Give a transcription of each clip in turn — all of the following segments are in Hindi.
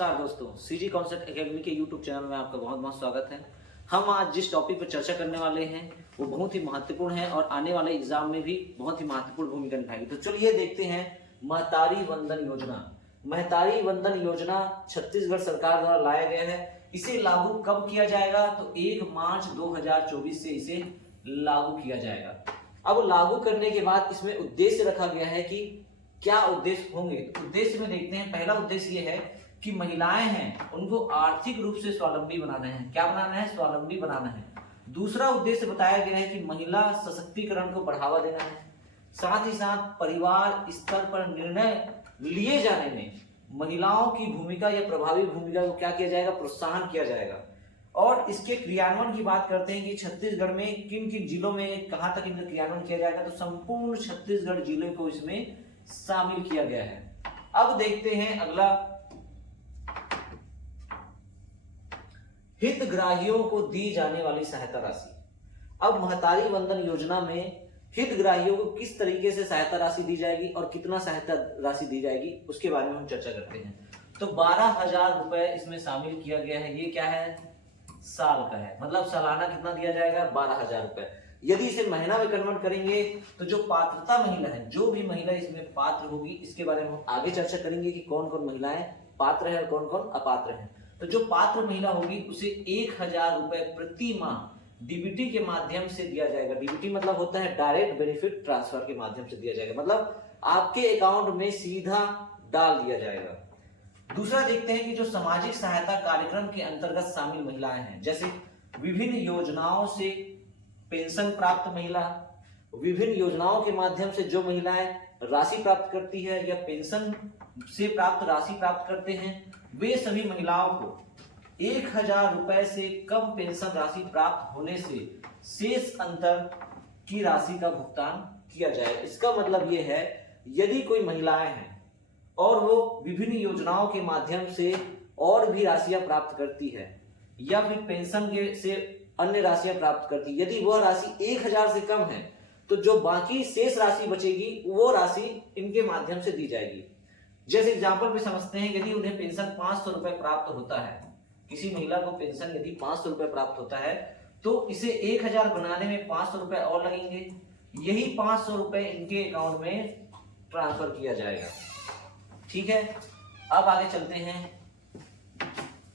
नमस्कार दोस्तों, सीजी कॉन्सेप्ट एकेडमी के यूट्यूब चैनल में आपका बहुत बहुत स्वागत है। हम आज जिस टॉपिक पर चर्चा करने वाले हैं वो बहुत ही महत्वपूर्ण है और आने वाले एग्जाम में भी बहुत ही महत्वपूर्ण भूमिका निभाएगी। तो चलिए देखते हैं महतारी वंदन योजना। महतारी वंदन योजना छत्तीसगढ़ सरकार द्वारा लाया गया है। इसे लागू कब किया जाएगा? तो 1 मार्च 2024 से इसे लागू किया जाएगा। अब लागू करने के बाद इसमें उद्देश्य रखा गया है कि क्या उद्देश्य होंगे। तो उद्देश्य में देखते हैं, पहला उद्देश्य ये है कि महिलाएं हैं उनको आर्थिक रूप से स्वावलंबी बनाना है। क्या बनाना है? स्वावलंबी बनाना है। दूसरा उद्देश्य बताया गया है कि महिला सशक्तिकरण को बढ़ावा देना है। साथ ही साथ परिवार स्तर पर निर्णय लिए जाने में महिलाओं की भूमिका या प्रभावी भूमिका को क्या किया जाएगा? प्रोत्साहन किया जाएगा। और इसके क्रियान्वयन की बात करते हैं कि छत्तीसगढ़ में किन किन जिलों में कहां तक इनका क्रियान्वयन किया जाएगा। तो संपूर्ण छत्तीसगढ़ जिले को इसमें शामिल किया गया है। अब देखते हैं अगला, हितग्राहियों को दी जाने वाली सहायता राशि। अब महतारी वंदन योजना में हितग्राहियों को किस तरीके से सहायता राशि दी जाएगी और कितना सहायता राशि दी जाएगी उसके बारे में हम चर्चा करते हैं। तो 12,000 रुपए इसमें शामिल किया गया है। ये क्या है? साल का है, मतलब सालाना कितना दिया जाएगा? 12,000 रुपए। यदि इसे महीना में कन्वर्ट करेंगे तो जो पात्रता महिला है, जो भी महिला इसमें पात्र होगी, इसके बारे में हम आगे चर्चा करेंगे कि कौन कौन महिलाएं पात्र है और कौन कौन अपात्र है। तो जो पात्र महिला होगी उसे 1,000 रुपए प्रति माह डीबीटी के माध्यम से दिया जाएगा। डीबीटी मतलब होता है डायरेक्ट बेनिफिट ट्रांसफर के माध्यम से दिया जाएगा, मतलब आपके अकाउंट में सीधा डाल दिया जाएगा। दूसरा देखते हैं कि जो सामाजिक सहायता कार्यक्रम के अंतर्गत शामिल महिलाएं हैं, जैसे विभिन्न योजनाओं से पेंशन प्राप्त महिला, विभिन्न योजनाओं के माध्यम से जो महिलाएं राशि प्राप्त करती है या पेंशन से प्राप्त राशि प्राप्त करते हैं, वे सभी महिलाओं को 1,000 रुपए से कम पेंशन राशि प्राप्त होने से शेष अंतर की राशि का भुगतान किया जाए। इसका मतलब यह है, यदि कोई महिलाएं हैं और वो विभिन्न योजनाओं के माध्यम से और भी राशियां प्राप्त करती है या फिर पेंशन के से अन्य राशियां प्राप्त करती, यदि वह राशि 1,000 से कम है तो जो बाकी शेष राशि बचेगी वो राशि इनके माध्यम से दी जाएगी। जैसे एग्जांपल में समझते हैं, यदि उन्हें पेंशन 500 रुपए प्राप्त होता है, किसी महिला को पेंशन यदि 500 रुपए प्राप्त होता है तो इसे 1,000 बनाने में 500 रुपए और लगेंगे। यही 500 रुपए इनके अकाउंट में ट्रांसफर किया जाएगा। ठीक है, अब आगे चलते हैं,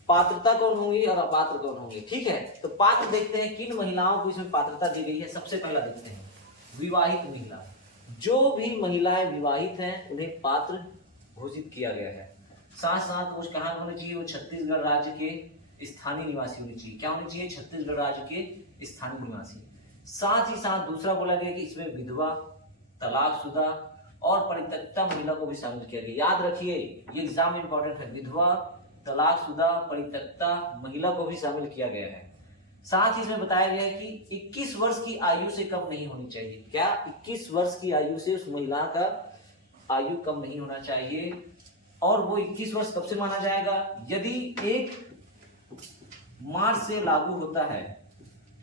पात्रता कौन होंगी और अपात्र कौन होंगे। ठीक है, तो पात्र देखते हैं किन महिलाओं को इसमें पात्रता दी गई है। सबसे पहला देखते हैं विवाहित महिला। जो भी महिलाएं विवाहित हैं उन्हें पात्र घोषित किया गया है। साथ साथ वो कहां होने चाहिए? वो छत्तीसगढ़ राज्य के स्थानीय निवासी होनी चाहिए। क्या होनी चाहिए? छत्तीसगढ़ राज्य के स्थानीय निवासी। साथ ही साथ दूसरा बोला गया कि इसमें विधवा, तलाकशुदा और परित्यक्ता महिला को भी शामिल किया गया। याद रखिए, ये एग्जाम में इंपॉर्टेंट है, विधवा, तलाकशुदा, परित्यक्ता महिला को भी शामिल किया गया है। साथ ही इसमें बताया गया है कि 21 वर्ष की आयु से कम नहीं होनी चाहिए। क्या? 21 वर्ष की आयु से उस महिला का आयु कम नहीं होना चाहिए। और वो 21 वर्ष कब से माना जाएगा? यदि 1 मार्च से लागू होता है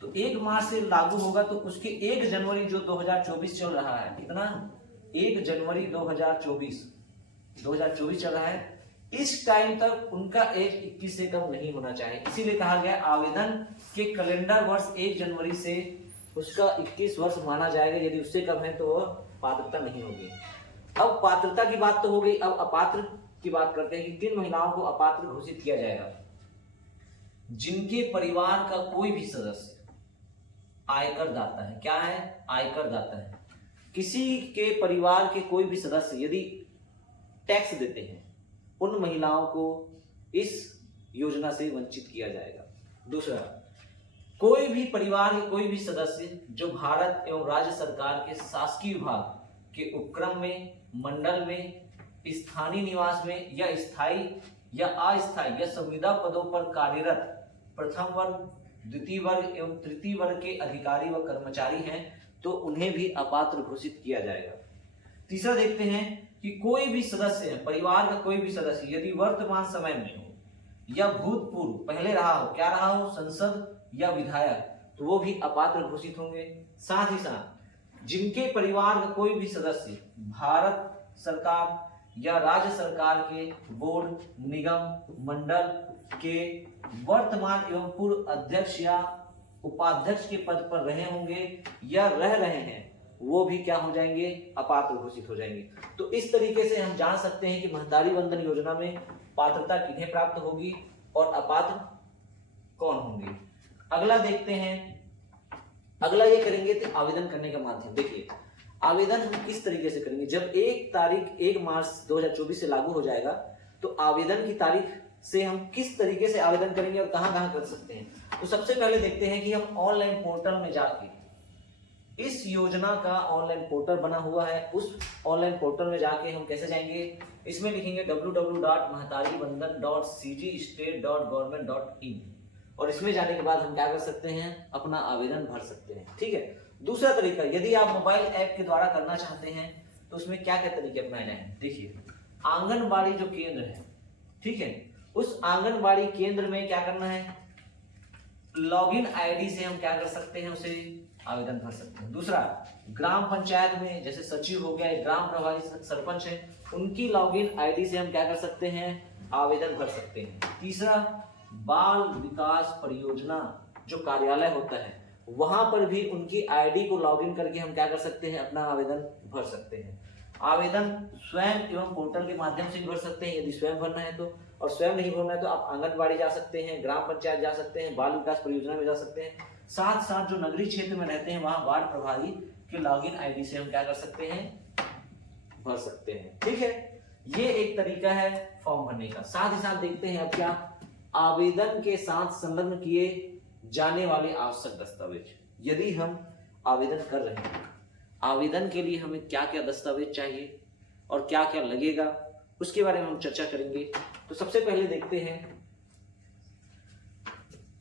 तो 1 मार्च से लागू होगा तो उसके 1 जनवरी जो 2024 चल रहा है, कितना? 1 जनवरी 2024 चल रहा है, इस टाइम तक उनका एज 21 से कम नहीं होना चाहिए। इसीलिए कहा गया आवेदन के कैलेंडर वर्ष 1 जनवरी से उसका 21 वर्ष माना जाएगा। यदि उससे कम है तो वह पात्रता नहीं होगी। अब पात्रता की बात तो हो गई, अब अपात्र की बात करते हैं कि किन महिलाओं को अपात्र घोषित किया जाएगा। जिनके परिवार का कोई भी सदस्य आयकर दाता है। क्या है? आयकर दाता है। किसी के परिवार के कोई भी सदस्य यदि टैक्स देते हैं, उन महिलाओं को इस योजना से वंचित किया जाएगा। दूसरा, कोई भी परिवार के कोई भी सदस्य जो भारत एवं राज्य सरकार के शासकीय विभाग के उपक्रम में, मंडल में, स्थानीय निवास में या स्थायी या अस्थायी या संविदा पदों पर कार्यरत प्रथम वर्ग, द्वितीय वर्ग एवं तृतीय वर्ग के अधिकारी व कर्मचारी हैं तो उन्हें भी अपात्र घोषित किया जाएगा। तीसरा देखते हैं कि कोई भी सदस्य है, परिवार का कोई भी सदस्य यदि वर्तमान समय में हो या भूतपूर्व पहले रहा हो, क्या रहा हो? संसद या विधायक, तो वो भी अपात्र घोषित होंगे। साथ ही साथ जिनके परिवार का कोई भी सदस्य भारत सरकार या राज्य सरकार के बोर्ड, निगम, मंडल के वर्तमान एवं पूर्व अध्यक्ष या उपाध्यक्ष के पद पर रहे होंगे या रह रहे हैं, वो भी क्या हो जाएंगे, अपात्र घोषित हो जाएंगे। तो इस तरीके से हम जान सकते हैं कि महतारी वंदन योजना में पात्रता किन्हें प्राप्त होगी और अपात्र कौन होंगे। अगला देखते हैं, अगला ये करेंगे तो आवेदन करने का माध्यम। देखिए आवेदन हम किस तरीके से करेंगे, जब 1 मार्च 2024 से लागू हो जाएगा तो आवेदन की तारीख से हम किस तरीके से आवेदन करेंगे और कहां कर सकते हैं। तो सबसे पहले देखते हैं कि हम ऑनलाइन पोर्टल में जाके, इस योजना का ऑनलाइन पोर्टल बना हुआ है, उस ऑनलाइन पोर्टल में जाके हम कैसे जाएंगे, इसमें लिखेंगे www.mahtarivandan.cgstate.government.in और इसमें जाने के बाद हम क्या कर सकते हैं, अपना आवेदन भर सकते हैं। ठीक है। दूसरा तरीका, यदि आप मोबाइल ऐप के द्वारा करना चाहते हैं तो उसमें क्या क्या तरीके अपनाने हैं। देखिए आंगनबाड़ी जो केंद्र है, ठीक है, उस आंगनबाड़ी केंद्र में क्या करना है, लॉगिन आईडी से हम क्या कर सकते हैं, उसे आवेदन भर सकते हैं। दूसरा, ग्राम पंचायत में जैसे सचिव हो गया, ग्राम प्रभारी सरपंच है, उनकी लॉगिन आईडी से हम क्या कर सकते हैं, आवेदन भर सकते हैं। तीसरा, बाल विकास परियोजना जो कार्यालय होता है वहां पर भी उनकी आईडी को लॉगिन करके हम क्या कर सकते हैं, अपना आवेदन भर सकते हैं। आवेदन स्वयं एवं पोर्टल के माध्यम से भी भर सकते हैं यदि स्वयं भरना है तो, और स्वयं नहीं भरना है तो आप आंगनबाड़ी जा सकते हैं, ग्राम पंचायत जा सकते हैं, बाल विकास परियोजना में जा सकते हैं। साथ साथ जो नगरीय क्षेत्र में रहते हैं वहां वार्ड प्रभारी के लॉगिन आईडी से हम क्या कर सकते हैं, भर सकते हैं। ठीक है, ये एक तरीका है फॉर्म भरने का। साथ ही साथ देखते हैं अब क्या, आवेदन के साथ संलग्न किए जाने वाले आवश्यक दस्तावेज। यदि हम आवेदन कर रहे हैं, आवेदन के लिए हमें क्या क्या दस्तावेज चाहिए और क्या क्या लगेगा, उसके बारे में हम चर्चा करेंगे। तो सबसे पहले देखते हैं,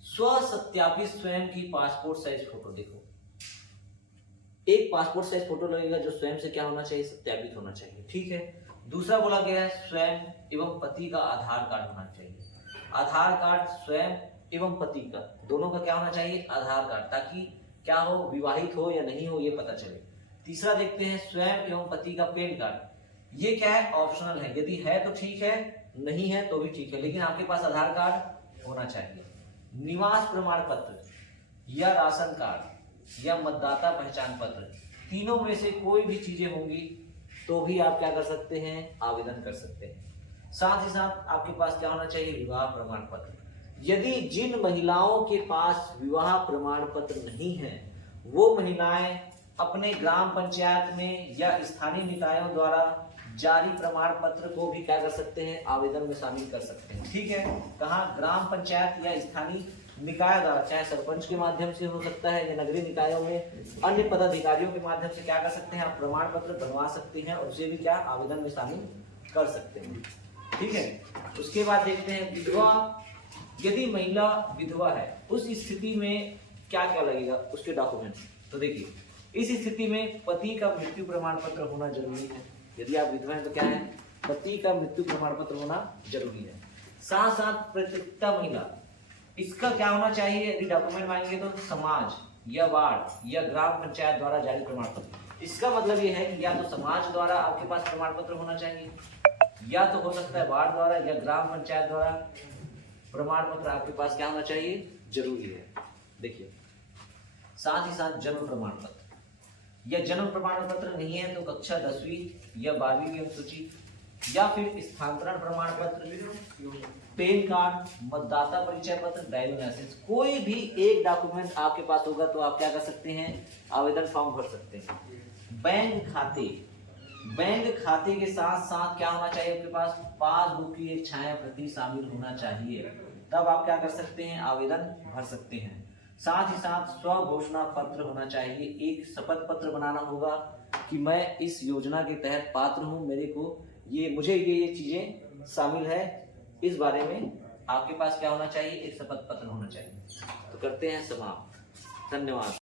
स्व सत्यापित स्वयं की पासपोर्ट साइज फोटो। देखो एक पासपोर्ट साइज फोटो लगेगा जो स्वयं से क्या होना चाहिए, सत्यापित होना चाहिए। ठीक है। दूसरा बोला गया है स्वयं एवं पति का आधार कार्ड होना चाहिए। आधार कार्ड स्वयं एवं पति का दोनों का क्या होना चाहिए, आधार कार्ड, ताकि क्या हो, विवाहित हो या नहीं हो ये पता चले। तीसरा देखते हैं स्वयं एवं पति का पैन कार्ड। ये क्या है, ऑप्शनल है, यदि है तो ठीक है, नहीं है तो भी ठीक है, लेकिन आपके पास आधार कार्ड होना चाहिए। निवास प्रमाण पत्र या राशन कार्ड या मतदाता पहचान पत्र, तीनों में से कोई भी चीजें होंगी तो भी आप क्या कर सकते हैं, आवेदन कर सकते हैं। साथ ही साथ आपके पास क्या होना चाहिए, विवाह प्रमाण पत्र। यदि जिन महिलाओं के पास विवाह प्रमाण पत्र नहीं है वो महिलाएं अपने ग्राम पंचायत में या स्थानीय निकायों द्वारा जारी प्रमाण पत्र को भी क्या कर सकते हैं, आवेदन में शामिल कर सकते हैं। ठीक है, कहाँ, ग्राम पंचायत या स्थानीय निकाय द्वारा, चाहे सरपंच के माध्यम से हो सकता है या नगरीय निकायों में अन्य पदाधिकारियों के माध्यम से क्या कर सकते हैं, आप प्रमाण पत्र बनवा सकते हैं और उसे भी क्या आवेदन में शामिल कर सकते हैं। ठीक है। उसके बाद देखते हैं विधवा। यदि महिला विधवा है उस स्थिति में क्या क्या लगेगा, उसके डॉक्यूमेंट। तो देखिए इस स्थिति में पति का मृत्यु प्रमाण पत्र होना जरूरी है। यदि आप विधवा हैं तो क्या है, पति का मृत्यु प्रमाण पत्र होना जरूरी है। साथ साथ प्रत्येकता महिला, इसका क्या होना चाहिए, यदि डॉक्यूमेंट मांगेंगे तो समाज या वार्ड या ग्राम पंचायत द्वारा जारी प्रमाण पत्र। इसका मतलब ये है कि या तो समाज द्वारा आपके पास प्रमाण पत्र होना चाहिए, या तो हो सकता है वार्ड द्वारा या ग्राम पंचायत द्वारा प्रमाण पत्र आपके पास क्या होना चाहिए, जरूरी है। देखिए साथ ही साथ जन्म प्रमाण पत्र, या जन्म प्रमाण पत्र नहीं है तो कक्षा 10वीं या 12वीं की अनुसूची, या फिर स्थानांतरण प्रमाण पत्र, पैन कार्ड, मतदाता परिचय पत्र, ड्राइविंग लाइसेंस, कोई भी एक डॉक्यूमेंट आपके पास होगा तो आप क्या कर सकते हैं, आवेदन फॉर्म भर सकते हैं। बैंक खाते, बैंक खाते के साथ साथ क्या होना चाहिए आपके पास, पासबुक की एक छाया प्रति शामिल होना चाहिए, तब आप क्या कर सकते हैं, आवेदन भर सकते हैं। साथ ही साथ स्व घोषणा पत्र होना चाहिए, एक शपथ पत्र बनाना होगा कि मैं इस योजना के तहत पात्र हूं, मेरे को मुझे ये चीजें शामिल है, इस बारे में आपके पास क्या होना चाहिए, एक शपथ पत्र होना चाहिए। तो करते हैं समाप्त। धन्यवाद।